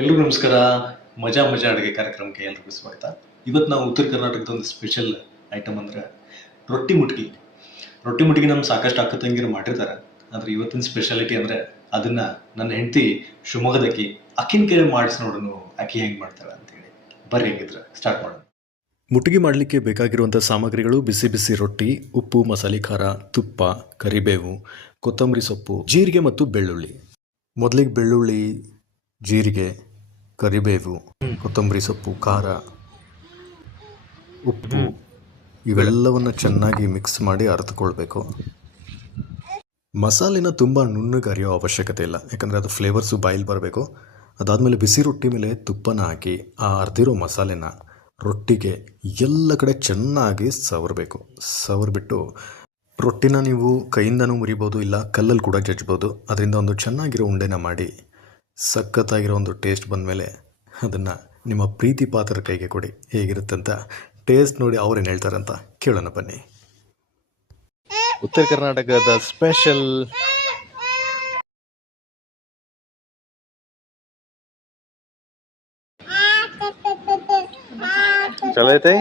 ಎಲ್ರಿಗೂ ನಮಸ್ಕಾರ. ಮಜಾ ಮಜಾ ಅಡುಗೆ ಕಾರ್ಯಕ್ರಮಕ್ಕೆ ಎಲ್ರಿಗೂ ಸ್ವಾಗತ. ಇವತ್ತು ನಾವು ಉತ್ತರ ಕರ್ನಾಟಕದ ಒಂದು ಸ್ಪೆಷಲ್ ಐಟಮ್ ಅಂದ್ರೆ ರೊಟ್ಟಿ ಮುಟ್ಗಿ. ರೊಟ್ಟಿ ಮುಟ್ಗಿ ನಮ್ಮ ಸಾಕಷ್ಟು ಅಕ್ಕ ತಂಗಿರು ಮಾಡಿರ್ತಾರೆ. ಆದ್ರೆ ಇವತ್ತಿನ ಸ್ಪೆಷಾಲಿಟಿ ಅಂದ್ರೆ ಅದನ್ನ ನನ್ನ ಹೆಂಡತಿ ಶಿವಮೊಗ್ಗದಕ್ಕಿ ಅಕ್ಕಿನ ಕೈ ಮಾಡಿಸಿ ನೋಡೋಣ ಅಕ್ಕಿ ಹೆಂಗೆ ಮಾಡ್ತಾಳೆ ಅಂತೇಳಿ. ಬರ್ರಿ ಹೇಗಿದ್ರೆ ಸ್ಟಾರ್ಟ್ ಮಾಡೋಣ. ಮುಟ್ಗಿ ಮಾಡಲಿಕ್ಕೆ ಬೇಕಾಗಿರುವಂಥ ಸಾಮಗ್ರಿಗಳು: ಬಿಸಿ ಬಿಸಿ ರೊಟ್ಟಿ, ಉಪ್ಪು, ಮಸಾಲೆ ಖಾರ, ತುಪ್ಪ, ಕರಿಬೇವು, ಕೊತ್ತಂಬರಿ ಸೊಪ್ಪು, ಜೀರಿಗೆ ಮತ್ತು ಬೆಳ್ಳುಳ್ಳಿ. ಮೊದಲಿಗೆ ಬೆಳ್ಳುಳ್ಳಿ, ಜೀರಿಗೆ, ಕರಿಬೇವು, ಕೊತ್ತಂಬರಿ ಸೊಪ್ಪು, ಖಾರ, ಉಪ್ಪು ಇವೆಲ್ಲವನ್ನು ಚೆನ್ನಾಗಿ ಮಿಕ್ಸ್ ಮಾಡಿ ಅರೆದುಕೊಳ್ಬೇಕು. ಮಸಾಲೆನ ತುಂಬ ನುಣ್ಣಗೆ ಅರಿಯೋ ಅವಶ್ಯಕತೆ ಇಲ್ಲ, ಯಾಕಂದರೆ ಅದು ಫ್ಲೇವರ್ಸು ಬಾಯಿಲ್ ಬರಬೇಕು. ಅದಾದಮೇಲೆ ಬಿಸಿ ರೊಟ್ಟಿ ಮೇಲೆ ತುಪ್ಪನ ಹಾಕಿ ಆ ಅರ್ದಿರೋ ಮಸಾಲೆನ ರೊಟ್ಟಿಗೆ ಎಲ್ಲ ಕಡೆ ಚೆನ್ನಾಗಿ ಸವರಬೇಕು. ಸವರ್ಬಿಟ್ಟು ರೊಟ್ಟಿನ ನೀವು ಕೈಯಿಂದನೂ ಮುರಿಬೋದು, ಇಲ್ಲ ಕಲ್ಲಲ್ಲಿ ಕೂಡ ಜಜ್ಬೋದು. ಅದರಿಂದ ಒಂದು ಚೆನ್ನಾಗಿರೋ ಉಂಡೆನ ಮಾಡಿ ಸಖತ್ತಾಗಿರೋ ಒಂದು ಟೇಸ್ಟ್ ಬಂದಮೇಲೆ ಅದನ್ನು ನಿಮ್ಮ ಪ್ರೀತಿ ಪಾತ್ರ ಕೈಗೆ ಕೊಡಿ. ಹೇಗಿರುತ್ತಂತ ಟೇಸ್ಟ್ ನೋಡಿ ಅವ್ರೇನು ಹೇಳ್ತಾರಂತ ಕೇಳೋಣ ಬನ್ನಿ. ಉತ್ತರ ಕರ್ನಾಟಕದ ಸ್ಪೆಷಲ್ ಚಲೋ ಐತೆ.